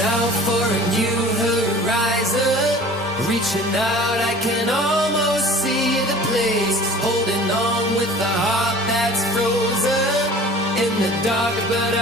out for a new horizon. Reaching out, I can almost see the place. Holding on with a heart that's frozen in the dark, but